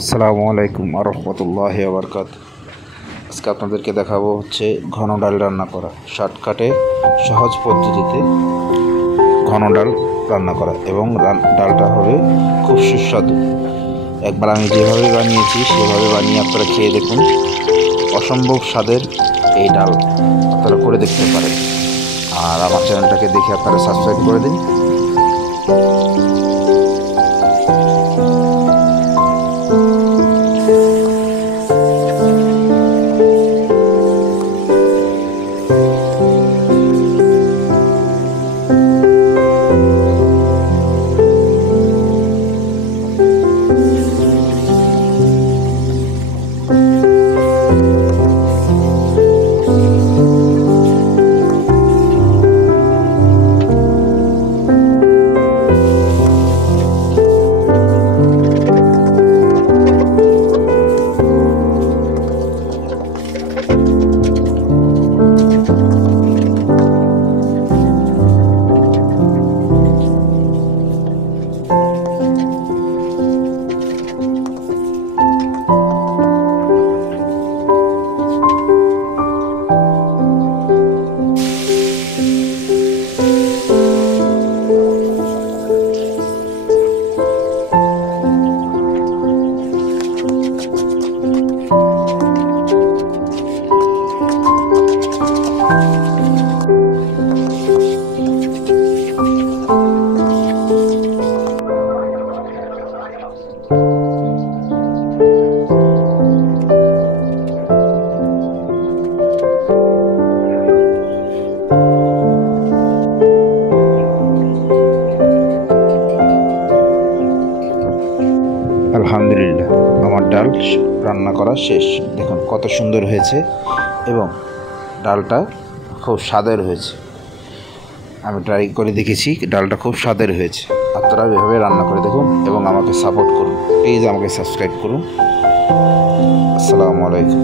আসসালামু আলাইকুম রহমতুল্লাহি ওয়া বারাকাতুহু। আজকে আপনাদেরকে দেখাবো হচ্ছে ঘন ডাল রান্না করা, শর্টকাটে সহজ পদ্ধতিতে ঘন ডাল রান্না করা, এবং ডালটা হবে খুব সুস্বাদু। একবার আমি যেভাবে বানিয়েছি সেভাবে বানিয়ে আপনারা খেয়ে দেখুন, অসম্ভব স্বাদের এই ডাল আপনারা করে দেখতে পারেন। আর আমার চ্যানেলটাকে দেখে আপনারা সাবস্ক্রাইব করে দিন। আলহামদুলিল্লাহ, আমার ডাল রান্না করা শেষ। দেখুন কত সুন্দর হয়েছে এবং ডালটা খুব স্বাদের হয়েছে। আমি ট্রাই করে দেখেছি, ডালটা খুব স্বাদের হয়েছে। আপনারা এভাবে রান্না করে দেখুন এবং আমাকে সাপোর্ট করুন। প্লিজ আমাকে সাবস্ক্রাইব করুন। আসসালামু আলাইকুম।